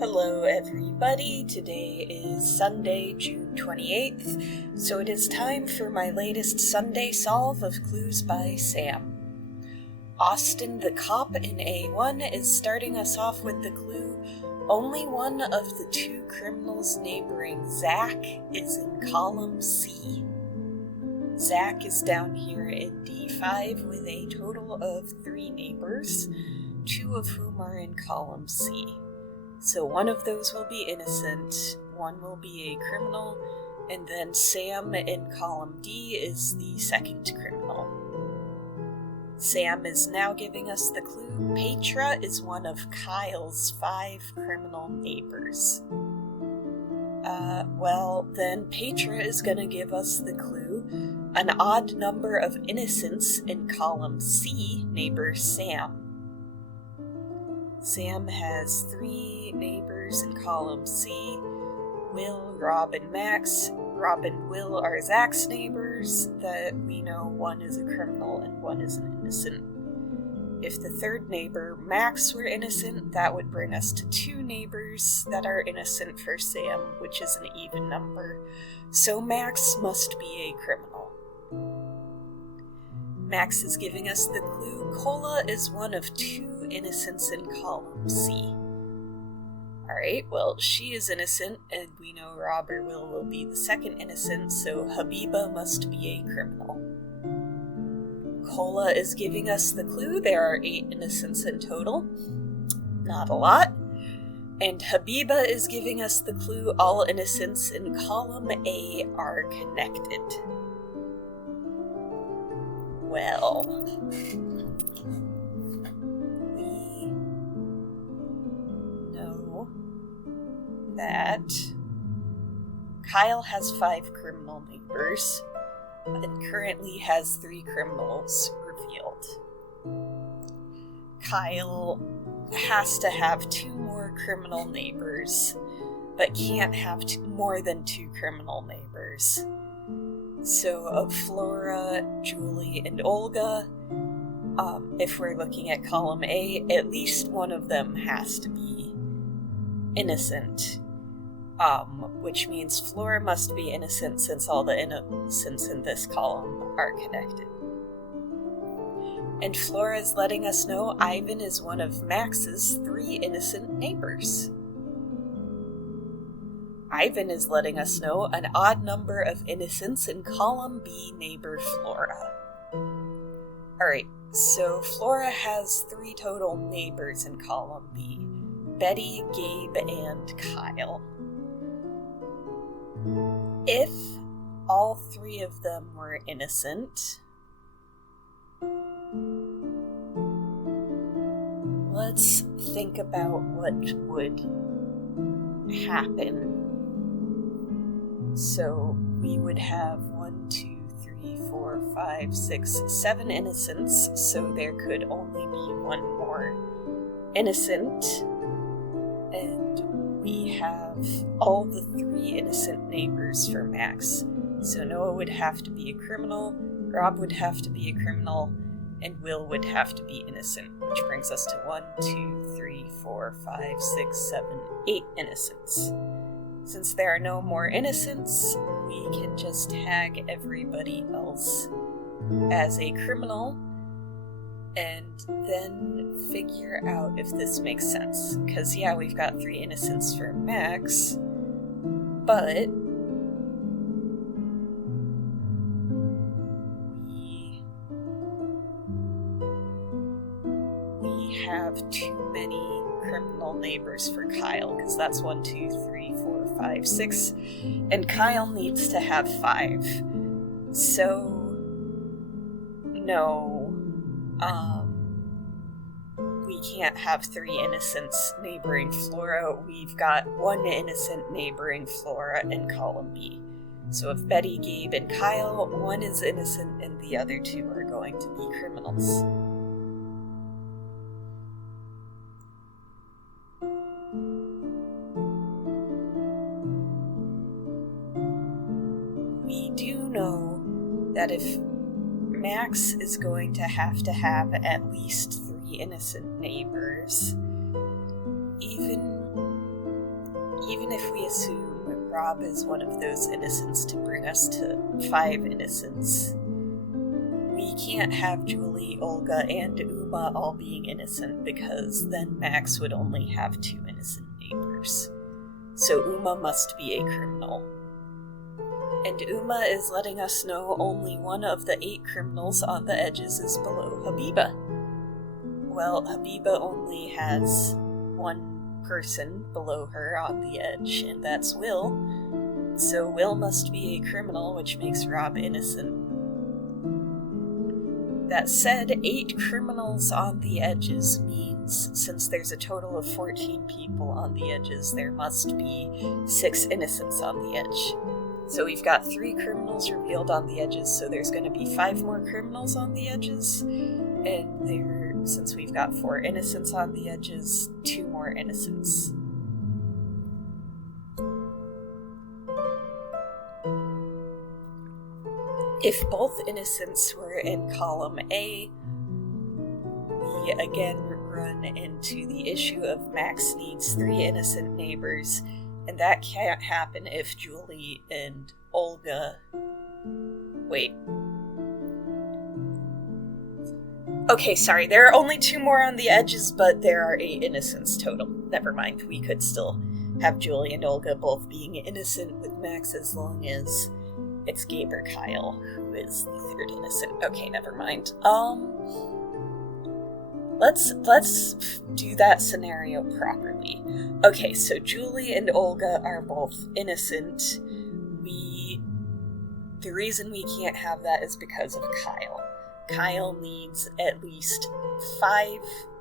Hello everybody, today is Sunday, June 28th, so it is time for my latest Sunday solve of Clues by Sam. Austin the cop in A1 is starting us off with the clue, only one of the two criminals neighboring Zach is in column C. Zach is down here in D5 with a total of 3 neighbors, 2 of whom are in column C. So one of those will be innocent, one will be a criminal, and then Sam in column D is the second criminal. Sam is now giving us the clue, Petra is one of Kyle's 5 criminal neighbors. Then Petra is gonna give us the clue, an odd number of innocents in column C neighbors Sam. Sam has 3 neighbors in column C, Will, Rob, and Max. Rob and Will are Zach's neighbors that we know one is a criminal and one is an innocent. If the third neighbor, Max, were innocent, that would bring us to 2 neighbors that are innocent for Sam, which is an even number. So Max must be a criminal. Max is giving us the clue, Cola is one of 2 innocents in column C. Alright, well, she is innocent, and we know Rob or Will be the second innocent, so Habiba must be a criminal. Cola is giving us the clue, there are 8 innocents in total. Not a lot. And Habiba is giving us the clue, all innocents in column A are connected. Well, we know that Kyle has 5 criminal neighbors and currently has 3 criminals revealed. Kyle has to have 2 more criminal neighbors, but can't have more than 2 criminal neighbors. So of Flora, Julie, and Olga, if we're looking at column A, at least one of them has to be innocent, which means Flora must be innocent since all the innocents in this column are connected. And Flora is letting us know Ivan is one of Max's 3 innocent neighbors. Ivan is letting us know an odd number of innocents in column B neighbor Flora. Alright, so Flora has 3 total neighbors in column B, Betty, Gabe, and Kyle. If all 3 of them were innocent, let's think about what would happen. So we would have 1, 2, 3, 4, 5, 6, 7 innocents, so there could only be 1 more innocent, and we have all the 3 innocent neighbors for Max. So Noah would have to be a criminal, Rob would have to be a criminal, and Will would have to be innocent, which brings us to 1, 2, 3, 4, 5, 6, 7, 8 innocents. Since there are no more innocents, we can just tag everybody else as a criminal and then figure out if this makes sense. Because, yeah, we've got 3 innocents for Max, but we have too many criminal neighbors for Kyle, because that's 1, 2, 3, 4, 5, 6, and Kyle needs to have 5. So, no, we can't have 3 innocents neighboring Flora. We've got 1 innocent neighboring Flora in column B. So if Betty, Gabe, and Kyle, 1 is innocent and the other 2 are going to be criminals. We do know that if Max is going to have at least 3 innocent neighbors, even even if we assume Rob is one of those innocents to bring us to 5 innocents, we can't have Julie, Olga, and Uma all being innocent, because then Max would only have 2 innocent neighbors. So Uma must be a criminal. And Uma is letting us know only one of the 8 criminals on the edges is below Habiba. Well, Habiba only has 1 person below her on the edge, and that's Will. So Will must be a criminal, which makes Rob innocent. That said, 8 criminals on the edges means, since there's a total of 14 people on the edges, there must be 6 innocents on the edge. So we've got 3 criminals revealed on the edges, so there's going to be 5 more criminals on the edges, and since we've got 4 innocents on the edges, 2 more innocents. If both innocents were in column A, we again run into the issue of Max needs 3 innocent neighbors, and that can't happen if Julie and Olga... Wait. Okay, sorry, there are only 2 more on the edges, but there are 8 innocents total. Never mind, we could still have Julie and Olga both being innocent with Max as long as it's Gabe or Kyle who is the 3rd innocent. Okay, never mind. Let's do that scenario properly. Okay, so Julie and Olga are both innocent. The reason we can't have that is because of Kyle. Kyle needs at least 5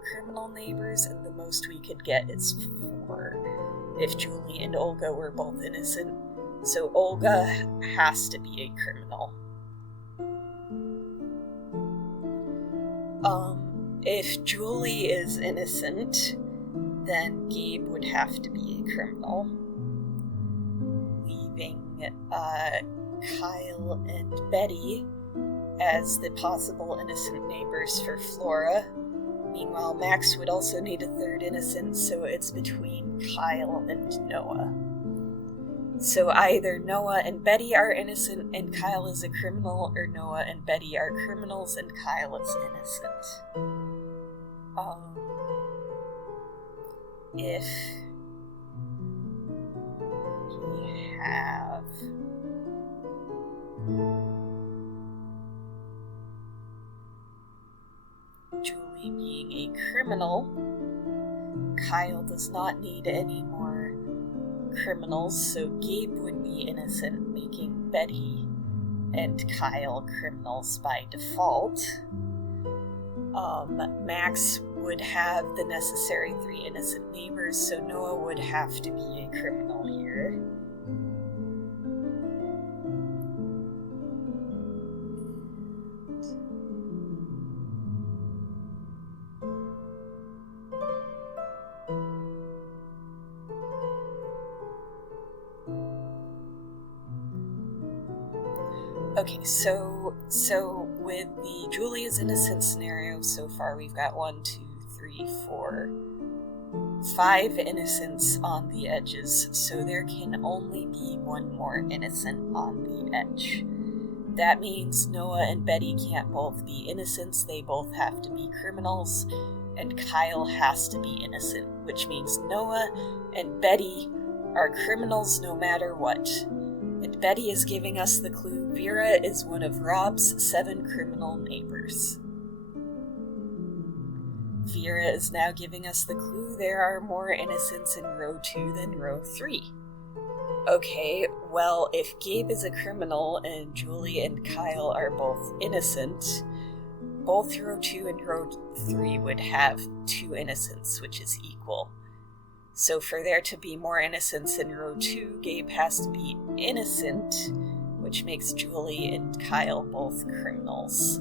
criminal neighbors, and the most we could get is 4 if Julie and Olga were both innocent. So Olga has to be a criminal. If Julie is innocent, then Gabe would have to be a criminal, leaving Kyle and Betty as the possible innocent neighbors for Flora. Meanwhile, Max would also need a 3rd innocent, so it's between Kyle and Noah. So either Noah and Betty are innocent and Kyle is a criminal, or Noah and Betty are criminals and Kyle is innocent. If we have Julie being a criminal, Kyle does not need any more criminals, so Gabe would be innocent, making Betty and Kyle criminals by default. Max would have the necessary 3 innocent neighbors, so Noah would have to be a criminal here. Okay, so with the Julie is innocent scenario, so far we've got 1, 2, 3, 4, 5 innocents on the edges, so there can only be 1 more innocent on the edge. That means Noah and Betty can't both be innocents, they both have to be criminals, and Kyle has to be innocent, which means Noah and Betty are criminals no matter what. And Betty is giving us the clue Vera is one of Rob's 7 criminal neighbors. Vera is now giving us the clue there are more innocents in row 2 than row 3. Okay, well, if Gabe is a criminal and Julie and Kyle are both innocent, both row 2 and row 3 would have 2 innocents, which is equal. So for there to be more innocents in row 2, Gabe has to be innocent, which makes Julie and Kyle both criminals.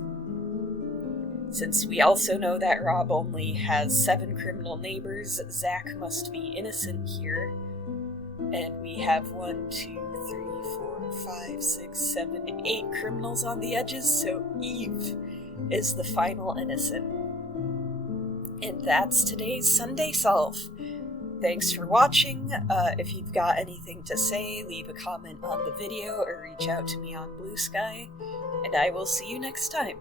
Since we also know that Rob only has 7 criminal neighbors, Zach must be innocent here. And we have 1, 2, 3, 4, 5, 6, 7, 8 criminals on the edges, so Eve is the final innocent. And that's today's Sunday Solve. Thanks for watching. If you've got anything to say, leave a comment on the video or reach out to me on Blue Sky, and I will see you next time.